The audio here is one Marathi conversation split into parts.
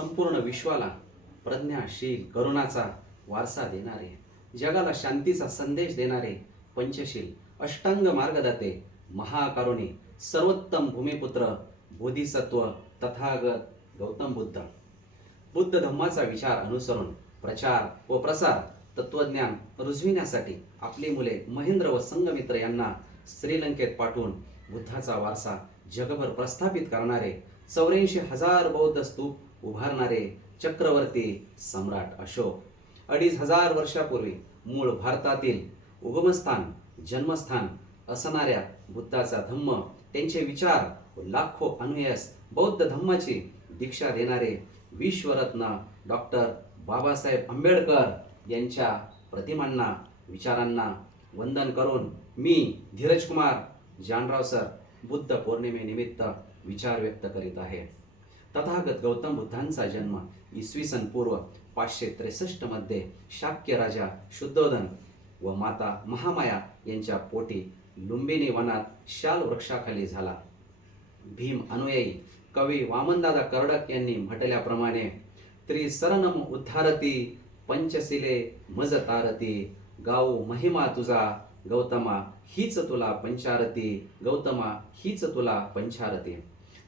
संपूर्ण विश्वाला प्रज्ञाशील करुणाचा वारसा देणारे, जगाला शांतीचा संदेश देणारे पंचशील अष्टांग मार्गदाते महाकारुणी सर्वोत्तम भूमिपुत्र बोधिसत्व तथागत गौतम बुद्ध धम्माचा विचार अनुसरून प्रचार व प्रसार तत्वज्ञान रुजविण्यासाठी आपली मुले महेंद्र व संघमित्र यांना श्रीलंकेत पाठवून बुद्धाचा वारसा जगभर प्रस्थापित करणारे 84,000 बौद्ध स्तूप उभारणारे चक्रवर्ती सम्राट अशोक 2500 वर्षापूर्वी मूळ भारतातील उगमस्थान जन्मस्थान असणाऱ्या बुद्धाचा धम्म, त्यांचे विचार व लाखो अनुयायास बौद्ध धम्माची दीक्षा देणारे विश्वरत्न डॉक्टर बाबासाहेब आंबेडकर यांच्या प्रतिमांना विचारांना वंदन करून मी धीरज कुमार जानराव सर बुद्ध पौर्णिमेनिमित्त विचार व्यक्त करीत आहे. तथागत गौतम बुद्धांचा जन्म इसवी सन पूर्व 563 मध्ये शाक्य राजा शुद्धोधन व माता महामाया यांच्या पोटी लुंबिनी वनात शाल वृक्षाखाली झाला. भीम अनुयायी कवी वामनदादा कर्डक यांनी म्हटल्याप्रमाणे त्रिसरणम उद्धारती पंचशिले मज तारती गाऊ महिमा तुझा गौतमा हीच तुला पंचारती गौतमा हीच तुला पंचारती.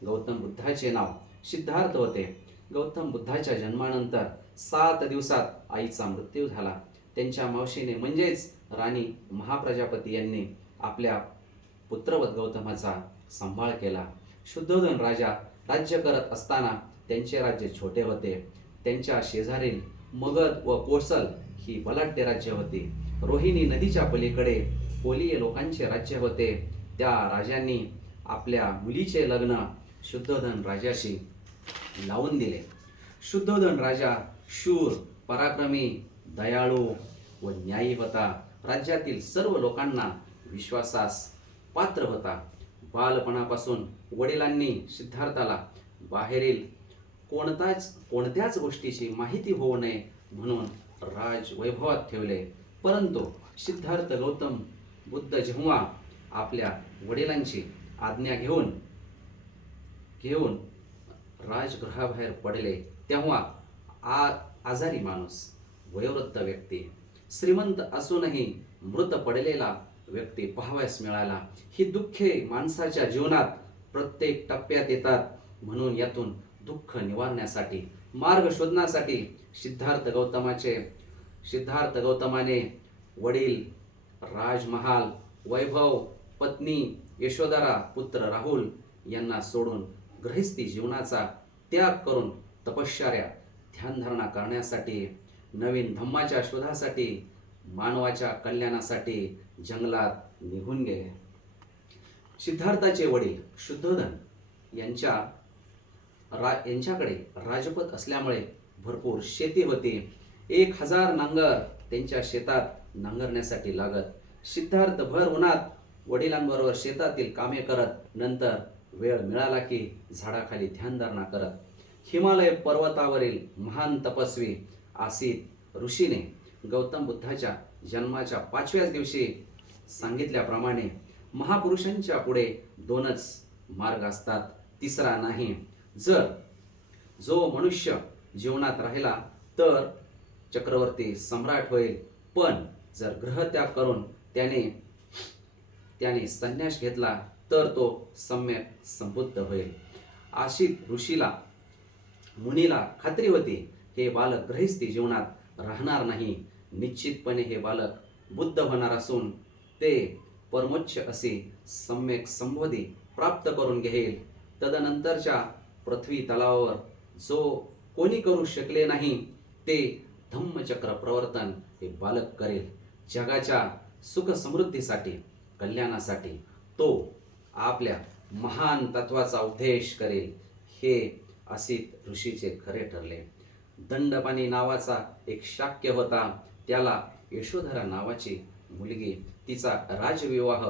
गौतम बुद्धाचे नाव सिद्धार्थ होते. गौतम बुद्धाच्या जन्मानंतर 7 दिवसात आईचा मृत्यू झाला. त्यांच्या मावशीने म्हणजेच राणी महाप्रजापती यांनी आपल्या पुत्रवत गौतमाचा सांभाळ केला. शुद्धोधन राजा राज्य करत असताना त्यांचे राज्य छोटे होते. त्यांच्या शेजारील मगध व कोसल ही बलाढ्य राज्य होती. रोहिणी नदीच्या पलीकडे कोलीय लोकांचे राज्य होते. त्या राजांनी आपल्या मुलीचे लग्न शुद्धोधन राजाशी लावून दिले. शुद्धोधन राजा शूर, पराक्रमी, दयाळू व न्यायी होता. राज्यातील सर्व लोकांना विश्वासास पात्र होता. बालपणापासून वडिलांनी सिद्धार्थाला बाहेरील कोणत्याच गोष्टीची माहिती होऊ नये म्हणून राजवैभवात ठेवले. परंतु सिद्धार्थ गौतम बुद्ध जेव्हा आपल्या वडिलांची आज्ञा घेऊन राजगृहाबाहेर पडले तेव्हा आजारी माणूस, वयोवृद्ध व्यक्ती, श्रीमंत असूनही मृत पडलेला व्यक्ती पाहावयास मिळाला. ही दुःखे माणसाच्या जीवनात प्रत्येक टप्प्यात येतात. म्हणून यातून दुःख निवारण्यासाठी मार्ग शोधण्यासाठी सिद्धार्थ गौतमाने वडील, राजमहाल, वैभव, पत्नी यशोधरा, पुत्र राहुल यांना सोडून गृहस्थी जीवनाचा त्याग करून तपश्चर्या ध्यानधारणा करण्यासाठी, नवीन धम्माच्या शोधासाठी, मानवाच्या कल्याणासाठी जंगलात निघून गेले. सिद्धार्थाचे वडील शुद्धोधन यांच्याकडे राजपद असल्यामुळे भरपूर शेती होती. 1000 नांगर त्यांच्या शेतात नांगरण्यासाठी लागत. सिद्धार्थ भर उन्हात वडिलांबरोबर शेतातील कामे करत, नंतर वेळ मिळाला की झाडाखाली ध्यानधारणा करत. हिमालय पर्वतावरील महान तपस्वी आसित ऋषीने गौतम बुद्धाच्या जन्माच्या 5व्याच दिवशी सांगितल्याप्रमाणे महापुरुषांच्या पुढे 2च मार्ग असतात, तिसरा नाही. जो मनुष्य जीवनात राहिला तर चक्रवर्ती सम्राट होईल, पण जर ग्रहत्याग करून त्याने संन्यास घेतला तर तो सम्यक संबुद्ध होईल. आसित मुनीला खात्री होती हे बालक गृहस्थी जीवनात राहणार नाही. निश्चितपणे हे बालक बुद्ध होणार असून ते परमोच्च असे सम्यक संबोधी प्राप्त करून घेईल. तदनंतरच्या पृथ्वी तलावावर जो कोणी करू शकले नाही ते धम्मचक्र प्रवर्तन हे बालक करेल. जगाच्या सुख समृद्धीसाठी, कल्याणासाठी तो आपल्या महान तत्वाचा उपदेश करेल. हे असित ऋषीचे खरे ठरले. दंडपाणी नावाचा एक शाक्य होता. त्याला यशोधरा नावाची मुलगी, तिचा राजविवाह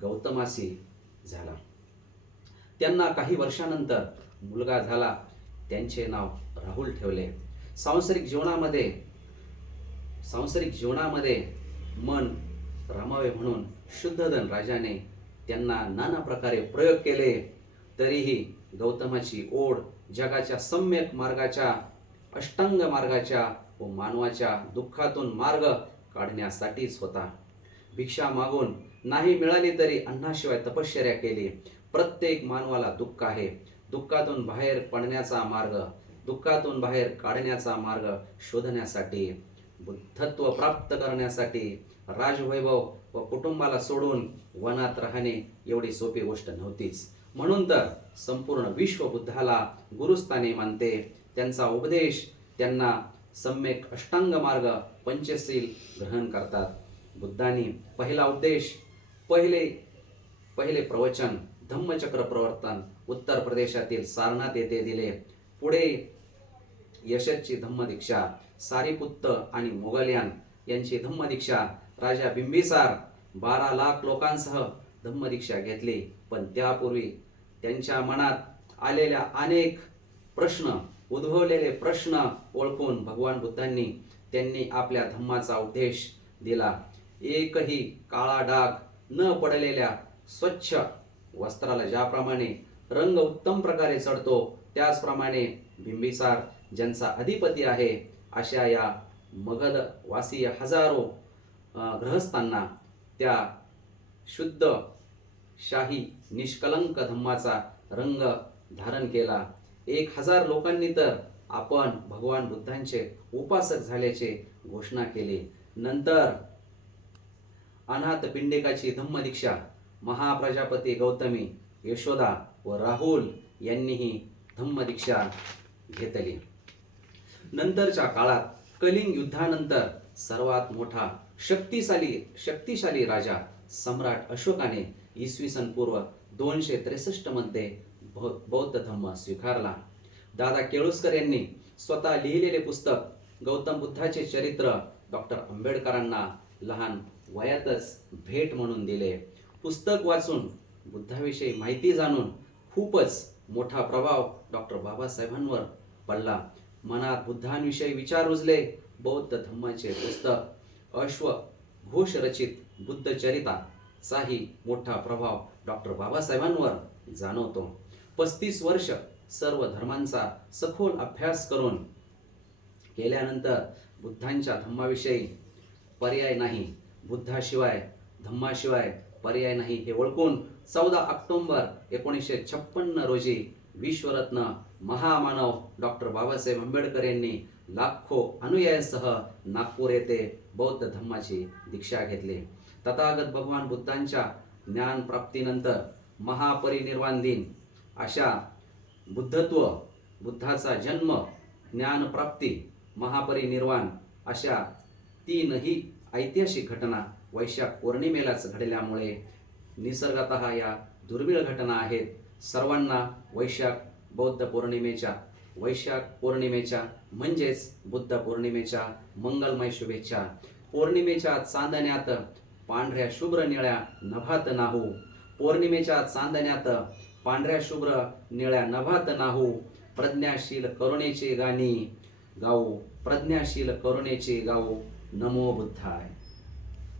गौतमाशी झाला. त्यांना काही वर्षानंतर मुलगा झाला. त्यांचे नाव राहुल ठेवले. सांसारिक जीवनामध्ये मन रमावे म्हणून शुद्धोधन राजाने त्यांना नाना प्रकारे प्रयोग केले. तरीही गौतमाची ओढ जगाच्या सम्यक मार्गाच्या, अष्टांग मार्गाच्या व मानवाच्या दुःखातून मार्ग काढण्यासाठीच होता. भिक्षा मागून नाही मिळाली तरी अन्नाशिवाय तपश्चर्या केली. प्रत्येक मानवाला दुःख आहे. दुःखातून बाहेर पडण्याचा मार्ग, दुःखातून बाहेर काढण्याचा मार्ग शोधण्यासाठी, बुद्धत्व प्राप्त करण्यासाठी राजवैभव व कुटुंबाला सोडून वनात राहणे एवढी सोपी गोष्ट नव्हतीच. म्हणून तर संपूर्ण विश्व बुद्धाला गुरुस्थानी मानते. त्यांचा उपदेश, त्यांना सम्यक अष्टांग मार्ग पंचशील ग्रहण करतात. बुद्धांनी पहिला उपदेश, पहिले प्रवचन धम्मचक्र प्रवर्तन उत्तर प्रदेशातील सारनाथ येथे दिले. पुढे यशस्वी धम्मदीक्षा, सारीपुत्त आणि मोगलयान यांची धम्मदीक्षा, राजा बिंबिसार 12 लाख लोकांसह धम्मदीक्षा घेतली. पण त्यापूर्वी त्यांच्या मनात आलेल्या अनेक प्रश्न, उद्भवलेले प्रश्न ओळखून भगवान बुद्धांनी त्यांनी आपल्या धम्माचा उपदेश दिला. एकही काळा डाग न पडलेल्या स्वच्छ वस्त्राला ज्याप्रमाणे रंग उत्तम प्रकारे चढतो, त्याचप्रमाणे बिंबिसार ज्यांचा अधिपती आहे अशा या मगध वासीय हजारो गृहस्थांना त्या शुद्ध शाही निष्कलंक धम्माचा रंग धारण केला. 1000 लोकांनी तर आपण भगवान बुद्धांचे उपासक झाल्याचे घोषणा केली. नंतर अनाथ पिंडिकाची धम्मदीक्षा महाप्रजापती गौतमी, यशोदा व राहुल यांनीही धम्मदीक्षा घेतली. नंतरच्या काळात कलिंग युद्धानंतर सर्वात मोठा शक्तिशाली राजा सम्राट अशोकाने इसवी सन पूर्व 263 मध्ये बौद्ध धम्म स्वीकारला. दादा केळुस्कर यांनी स्वतः लिहिलेले पुस्तक गौतम बुद्धाचे चरित्र डॉक्टर आंबेडकरांना लहान वयातच भेट म्हणून दिले. पुस्तक वाचून बुद्धाविषयी माहिती जाणून खूपच मोठा प्रभाव डॉक्टर बाबासाहेबांवर पडला. मनात बुद्धांविषयी विचार रुजले. बौद्ध धम्माचे पुस्तक अश्वघोष रचित बुद्धचरिताचाही मोठा प्रभाव डॉक्टर बाबासाहेबांवर जाणवतो. 35 वर्ष सर्व धर्मांचा सखोल अभ्यास करून केल्यानंतर बुद्धांच्या धम्माविषयी पर्याय नाही, बुद्धाशिवाय धम्माशिवाय पर्याय नाही हे ओळखून 14 ऑक्टोबर 1956 रोजी विश्वरत्न महामानव डॉक्टर बाबासाहेब आंबेडकर यांनी लाखो अनुयायांसह नागपूर येथे बौद्ध धम्माची दीक्षा घेतली. तथागत भगवान बुद्धांच्या ज्ञान प्राप्तीनंतर महापरिनिर्वाण दिन अशा बुद्धाचा जन्म, ज्ञानप्राप्ती, महापरिनिर्वाण अशा 3ही ऐतिहासिक घटना वैशाख पौर्णिमेलाच घडल्यामुळे निसर्गतः या दुर्मिळ घटना आहेत. सर्वांना वैशाख पौर्णिमेच्या म्हणजेच बुद्ध पौर्णिमेच्या मंगलमय शुभेच्छा. पौर्णिमेच्या चांदण्यात पांढऱ्या शुभ्र निळ्या नभात नाहू, पौर्णिमेच्या चांदण्यात पांढऱ्या शुभ्र निळ्या नभात नाहू, प्रज्ञाशील करुणेचे गाणी गाऊ, प्रज्ञाशील करुणेचे गाऊ, नमो बुद्धाय.